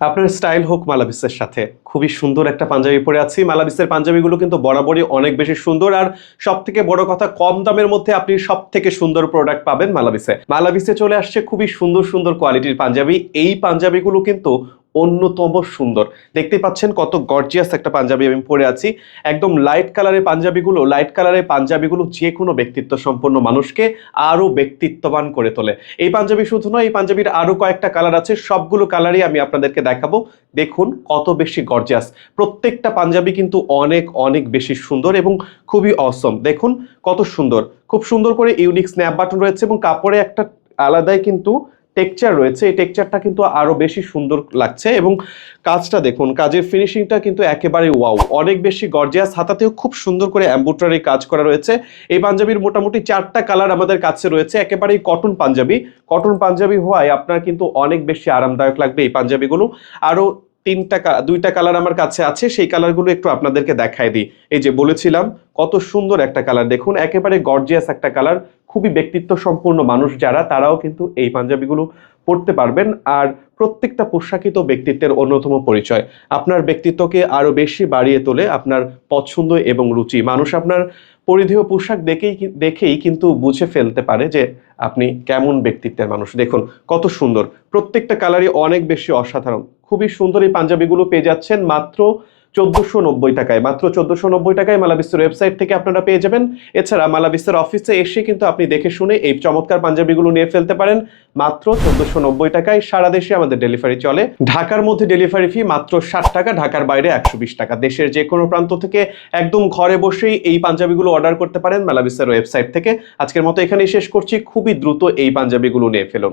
আপনার স্টাইল হোক মালাবিসের সাথে। খুবই সুন্দর একটা পাঞ্জাবি পরে আছি। মালাবিসের পাঞ্জাবিগুলো কিন্তু বরাবরই অনেক বেশি সুন্দর, আর সবথেকে বড় কথা কম দামের মধ্যে আপনি সবথেকে সুন্দর প্রোডাক্ট পাবেন মালাবিসে। মালাবিসে চলে আসছে খুবই সুন্দর সুন্দর কোয়ালিটির পাঞ্জাবি। এই পাঞ্জাবিগুলো কিন্তু অন্যতম সুন্দর। দেখতে পাচ্ছেন কত গর্জিয়াস একটা পাঞ্জাবি আমি পরে আছি। একদম লাইট কালারের পাঞ্জাবিগুলো যে কোনো ব্যক্তিত্ব সম্পন্ন মানুষকে আরো ব্যক্তিত্ববান করে তোলে। এই পাঞ্জাবি শুধু নয়, এই পাঞ্জাবির আরো কয়েকটা কালার আছে, সবগুলো কালারই আমি আপনাদেরকে দেখাবো। দেখুন কত বেশি গর্জিয়াস। প্রত্যেকটা পাঞ্জাবি কিন্তু অনেক অনেক বেশি সুন্দর এবং খুবই অসম। দেখুন কত সুন্দর, খুব সুন্দর করে ইউনিক স্ন্যাপ বাটন রয়েছে এবং কাপড়ে একটা আলাদাই কিন্তু টেক্সচার রয়েছে। এই টেক্সচারটা কিন্তু আরো বেশি সুন্দর লাগছে এবং কাজটা দেখুন, কাজের ফিনিশিংটা কিন্তু একেবারে ওয়াও, অনেক বেশি গর্জিয়াস। হাতাতেও খুব সুন্দর করে এমব্রয়ডারি কাজ করা রয়েছে। এই পাঞ্জাবির মোটামুটি 4টা কালার আমাদের কাছে রয়েছে। একেবারেই কটন পাঞ্জাবি হওয়ায় আপনার কিন্তু অনেক বেশি আরামদায়ক লাগবে এই পাঞ্জাবিগুলো। আরো 2টা কালার আমার কাছে আছে, সেই কালারগুলো একটু আপনাদেরকে দেখায় দিই। এই যে বলেছিলাম কত সুন্দর একটা কালার, দেখুন একেবারে গর্জিয়াস একটা কালার। খুবই ব্যক্তিত্ব সম্পূর্ণ মানুষ যারা, তারাও কিন্তু এই পাঞ্জাবিগুলো পরতে পারবেন। আর প্রত্যেকটা পোশাকই তো ব্যক্তিত্বের অন্যতম পরিচয়। আপনার ব্যক্তিত্বকে আরো বেশি বাড়িয়ে তোলে আপনার পছন্দ এবং রুচি। মানুষ আপনার পরিধেয় পোশাক দেখেই কিন্তু বুঝে ফেলতে পারে যে আপনি কেমন ব্যক্তিত্বের মানুষ। দেখুন কত সুন্দর, প্রত্যেকটা কালারই অনেক বেশি অসাধারণ। খুবই সুন্দর এই পাঞ্জাবিগুলো পেয়ে যাচ্ছেন মাত্র 1490 টাকায়। মাত্র 1490 টাকায় মালাবিসের ওয়েবসাইট থেকে আপনারা পেয়ে যাবেন। এছাড়া মালাবিসের অফিসে এসে কিন্তু আপনি দেখে শুনে এই চমৎকার পাঞ্জাবিগুলো নিয়ে ফেলতে পারেন মাত্র 1490 টাকায়। সারা দেশে আমাদের ডেলিভারি চলে। ঢাকার মধ্যে ডেলিভারি ফি মাত্র 60 টাকা, ঢাকার বাইরে 120 টাকা। দেশের যে কোনো প্রান্ত থেকে একদম ঘরে বসেই এই পাঞ্জাবিগুলো অর্ডার করতে পারেন মালাবিসের ওয়েবসাইট থেকে। আজকের মতো এখানেই শেষ করছি। খুবই দ্রুত এই পাঞ্জাবিগুলো নিয়ে ফেলুন।